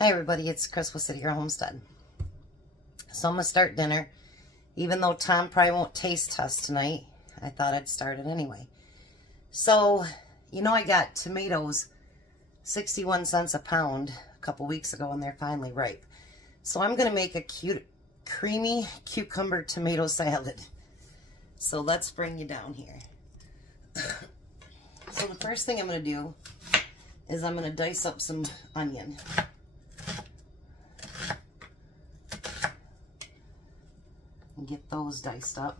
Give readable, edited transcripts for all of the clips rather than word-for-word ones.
Hi everybody, it's Chris with City Girl Homestead. So I'm going to start dinner. Even though Tom probably won't taste test tonight, I thought I'd start it anyway. So, you know, I got tomatoes 61 cents a pound a couple weeks ago and they're finally ripe. So I'm going to make a cute, creamy cucumber tomato salad. So let's bring you down here. So the first thing I'm going to do is I'm going to dice up some onion. And get those diced up.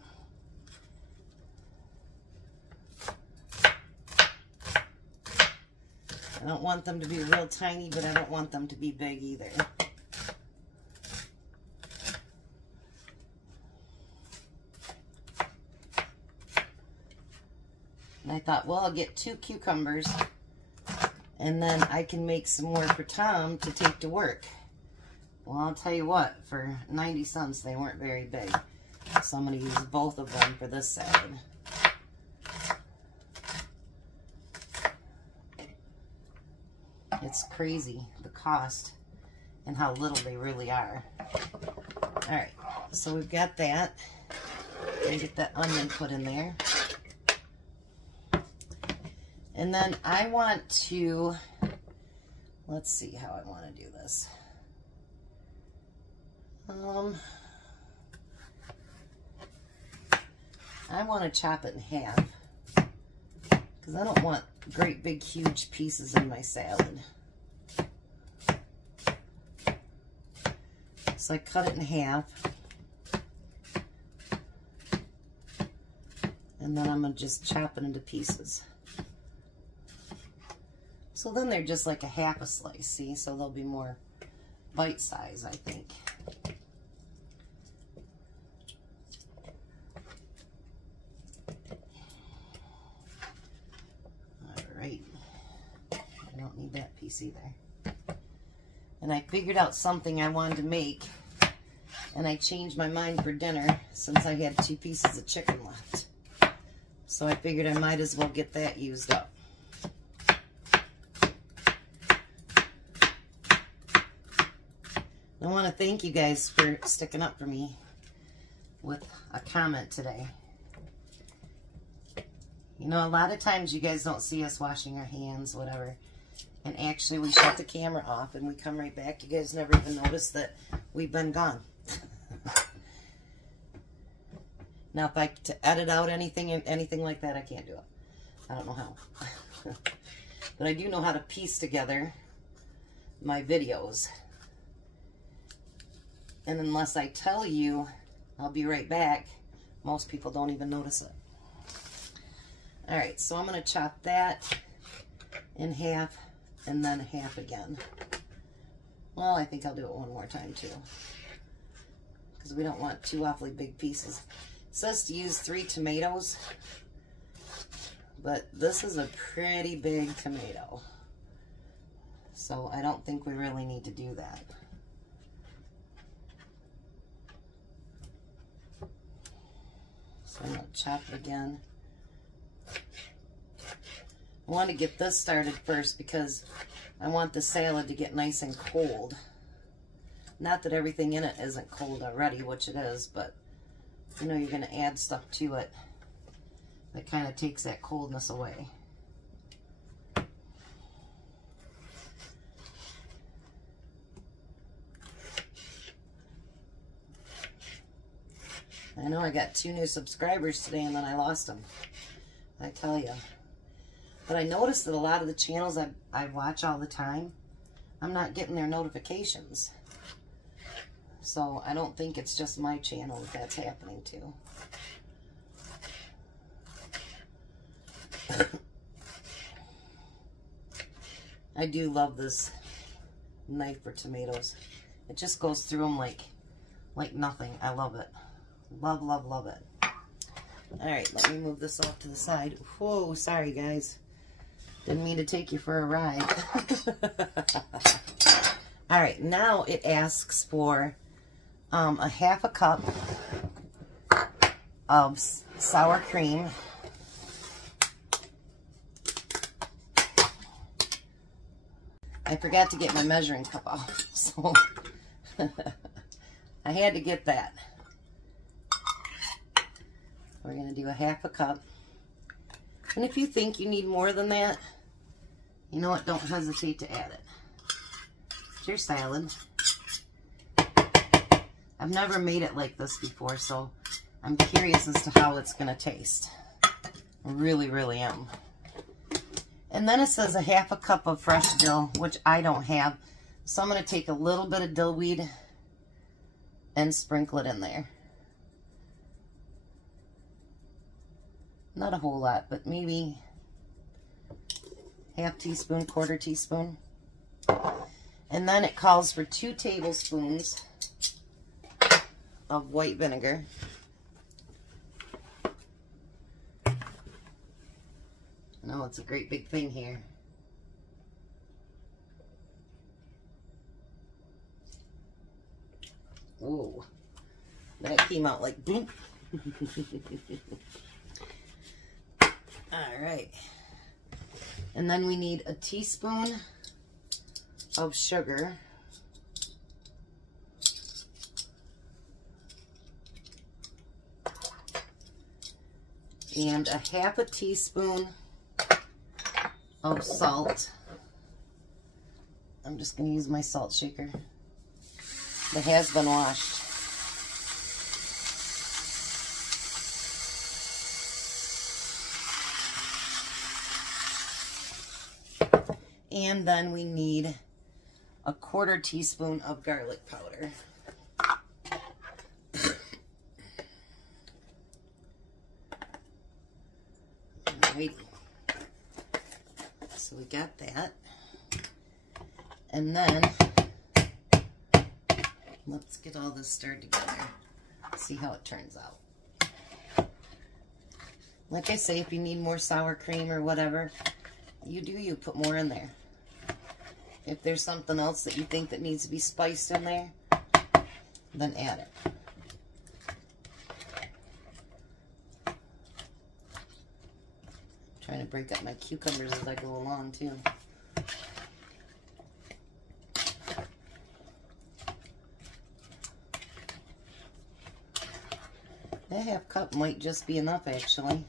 I don't want them to be real tiny, but I don't want them to be big either. And I thought, well, I'll get 2 cucumbers and then I can make some more for Tom to take to work. Well, I'll tell you what, for 90 cents, they weren't very big. So I'm going to use both of them for this salad. It's crazy, the cost and how little they really are. Alright, so we've got that. And get that onion put in there. And then I want to, let's see how I want to do this. I want to chop it in half because I don't want great big huge pieces in my salad. So I cut it in half and then I'm going to just chop it into pieces. So then they're just like a half a slice, see? So they'll be more bite size, I think. Alright. I don't need that piece either. And I figured out something I wanted to make, and I changed my mind for dinner since I had 2 pieces of chicken left. So I figured I might as well get that used up. I want to thank you guys for sticking up for me with a comment today. You know, a lot of times you guys don't see us washing our hands, whatever. And actually we shut the camera off and we come right back. You guys never even notice that we've been gone. Now if I to edit out anything like that, I can't do it. I don't know how. But I do know how to piece together my videos. And unless I tell you, I'll be right back, most people don't even notice it. Alright, so I'm going to chop that in half and then half again. Well, I think I'll do it one more time too, because we don't want 2 awfully big pieces. It says to use 3 tomatoes, but this is a pretty big tomato. So I don't think we really need to do that. So I'm going to chop it again. I want to get this started first because I want the salad to get nice and cold. Not that everything in it isn't cold already, which it is, but you know you're going to add stuff to it that kind of takes that coldness away. I know I got 2 new subscribers today and then I lost them. I tell you. But I noticed that a lot of the channels I watch all the time, I'm not getting their notifications. So I don't think it's just my channel that that's happening to. I do love this knife for tomatoes. It just goes through them like nothing. I love it. Love, love, love it. Alright, let me move this off to the side. Whoa, sorry guys. Didn't mean to take you for a ride. Alright, now it asks for a half a cup of sour cream. I forgot to get my measuring cup out, so I had to get that. We're going to do a 1/2 cup. And if you think you need more than that, you know what, don't hesitate to add it. It's your salad. I've never made it like this before, so I'm curious as to how it's going to taste. I really, really am. And then it says a 1/2 cup of fresh dill, which I don't have. So I'm going to take a little bit of dill weed and sprinkle it in there. Not a whole lot, but maybe 1/2 teaspoon, 1/4 teaspoon. And then it calls for 2 tablespoons of white vinegar. No, it's a great big thing here. Whoa, that came out like boom. All right. And then we need a teaspoon of sugar. And a 1/2 teaspoon of salt. I'm just going to use my salt shaker that has been washed. And then we need a 1/4 teaspoon of garlic powder. Alrighty. So we got that. And then let's get all this stirred together. See how it turns out. Like I say, if you need more sour cream or whatever, you put more in there. If there's something else that you think that needs to be spiced in there, then add it. I'm trying to break up my cucumbers as I go along too. That 1/2 cup might just be enough, actually.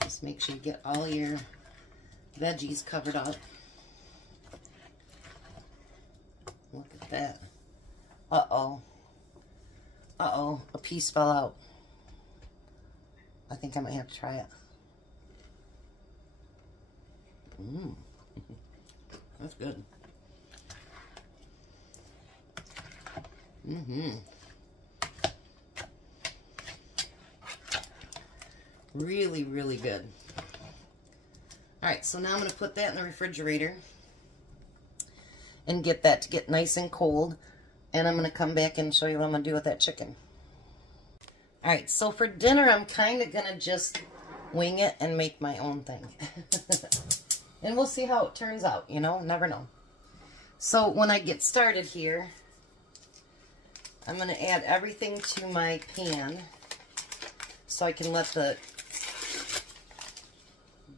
Just make sure you get all your veggies covered up. Look at that. Uh-oh. Uh-oh, a piece fell out. I think I might have to try it. That's good. Really, really good. Alright, so now I'm going to put that in the refrigerator and get that to get nice and cold. And I'm going to come back and show you what I'm going to do with that chicken. Alright, so for dinner, I'm kind of going to just wing it and make my own thing. And we'll see how it turns out, you know, never know. So when I get started here, I'm going to add everything to my pan so I can let the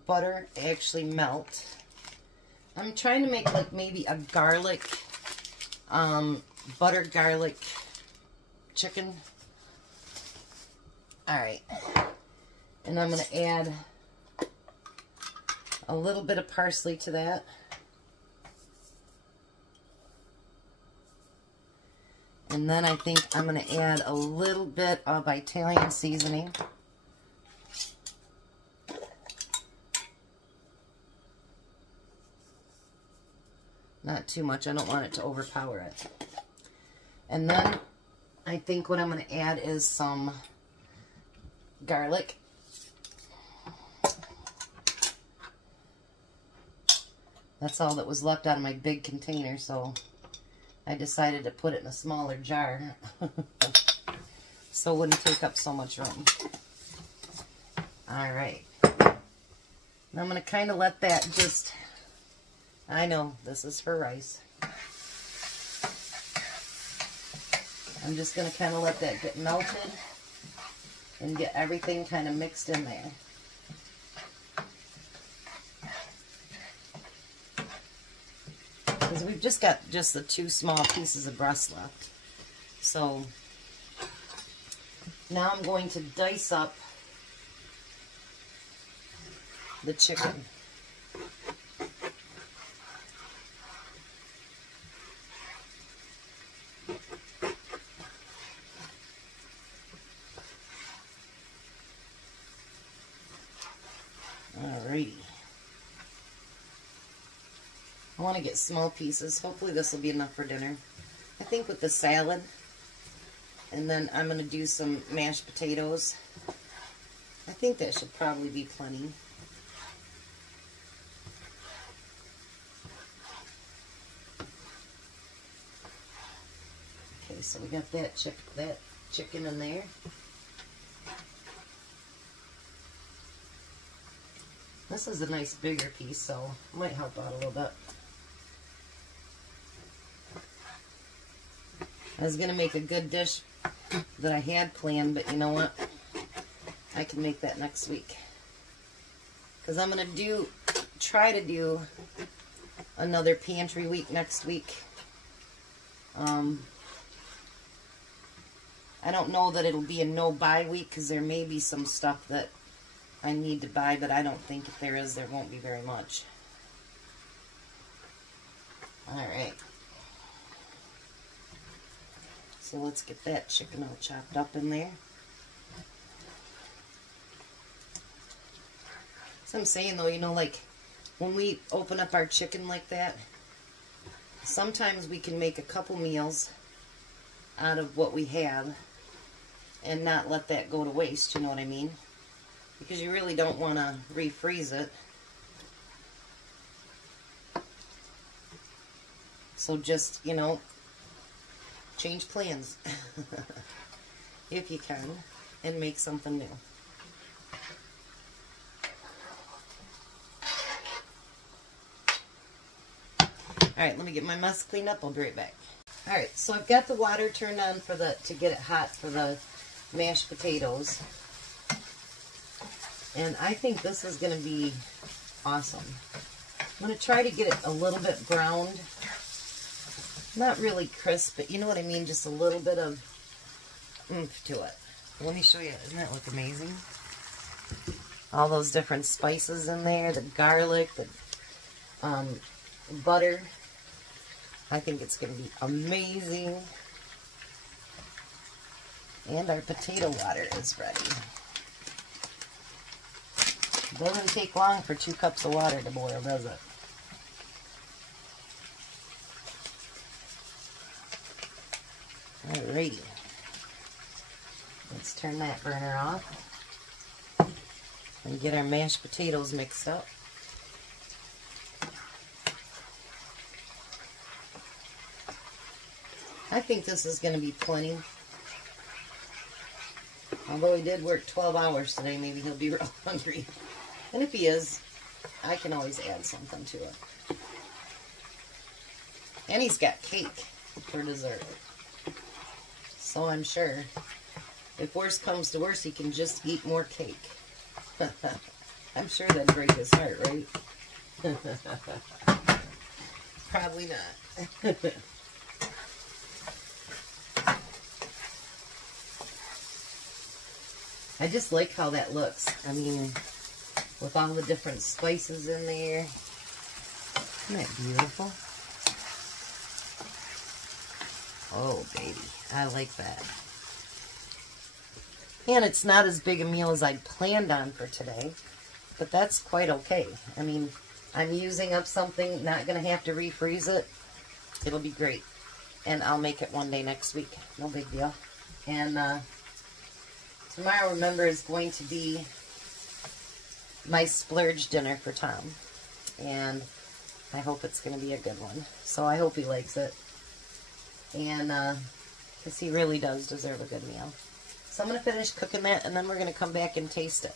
butter actually melt. I'm trying to make like maybe a garlic, butter garlic chicken. Alright. And I'm going to add a little bit of parsley to that. And then I think I'm going to add a little bit of Italian seasoning. Not too much. I don't want it to overpower it. And then I think what I'm going to add is some garlic. That's all that was left out of my big container, so I decided to put it in a smaller jar so it wouldn't take up so much room. Alright. Now I'm going to kind of let that just, I know, this is for rice. I'm just going to kind of let that get melted and get everything kind of mixed in there. because we've just got the 2 small pieces of breast left. So now I'm going to dice up the chicken. Alrighty. I want to get small pieces. Hopefully this will be enough for dinner. I think with the salad, and then I'm going to do some mashed potatoes. I think that should probably be plenty. Okay, so we got that chicken in there. This is a nice bigger piece, so it might help out a little bit. I was going to make a good dish that I had planned, but you know what? I can make that next week. Because I'm going to try to do another pantry week next week. I don't know that it'll be a no-buy week, because there may be some stuff that I need to buy, but I don't think if there is, there won't be very much. Alright. So let's get that chicken all chopped up in there. So I'm saying though, you know, like when we open up our chicken like that, sometimes we can make a couple meals out of what we have and not let that go to waste, you know what I mean? Because you really don't want to refreeze it. So just, you know, change plans if you can and make something new. Alright, let me get my mess cleaned up. I'll be right back. Alright, so I've got the water turned on to get it hot for the mashed potatoes. And I think this is going to be awesome. I'm going to try to get it a little bit browned. Not really crisp, but you know what I mean? Just a little bit of oomph to it. Let me show you. Doesn't that look amazing? All those different spices in there. The garlic, the butter. I think it's going to be amazing. And our potato water is ready. It doesn't take long for 2 cups of water to boil, does it? Alrighty. Let's turn that burner off and get our mashed potatoes mixed up. I think this is going to be plenty. Although he did work 12 hours today, maybe he'll be real hungry. And if he is, I can always add something to it. And he's got cake for dessert. So I'm sure, if worse comes to worse, he can just eat more cake. I'm sure that'd break his heart, right? Probably not. I just like how that looks. I mean, with all the different spices in there. Isn't that beautiful? Oh, baby. I like that. And it's not as big a meal as I'd planned on for today, but that's quite okay. I mean, I'm using up something, not going to have to refreeze it. It'll be great. And I'll make it one day next week. No big deal. And tomorrow, remember, is going to be my splurge dinner for Tom. And I hope it's going to be a good one. So I hope he likes it. And, because he really does deserve a good meal. So I'm going to finish cooking that, and then we're going to come back and taste it.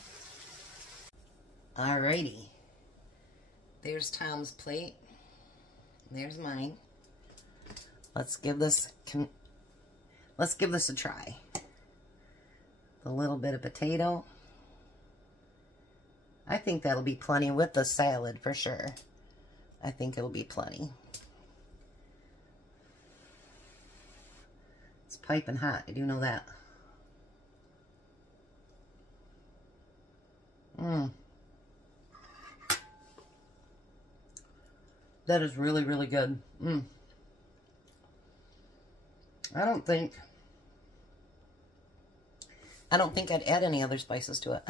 Alrighty. There's Tom's plate. There's mine. Let's give this a try. A little bit of potato. I think that'll be plenty with the salad for sure. I think it'll be plenty. piping hot. I do know that. That is really, really good. I don't think I'd add any other spices to it.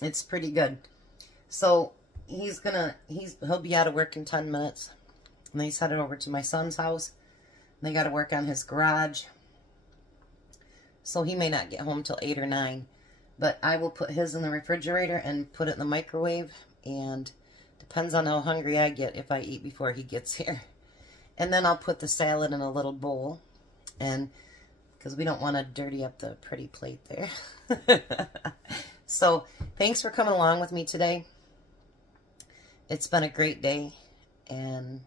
It's pretty good. So he'll be out of work in 10 minutes. And he's headed over to my son's house. And they got to work on his garage. So he may not get home till 8 or 9. But I will put his in the refrigerator and put it in the microwave. And depends on how hungry I get if I eat before he gets here. And then I'll put the salad in a little bowl. And because we don't want to dirty up the pretty plate there. So thanks for coming along with me today. It's been a great day. And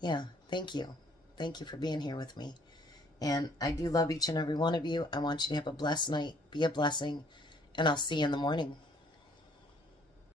yeah, thank you. Thank you for being here with me. And I do love each and every one of you. I want you to have a blessed night. Be a blessing. And I'll see you in the morning.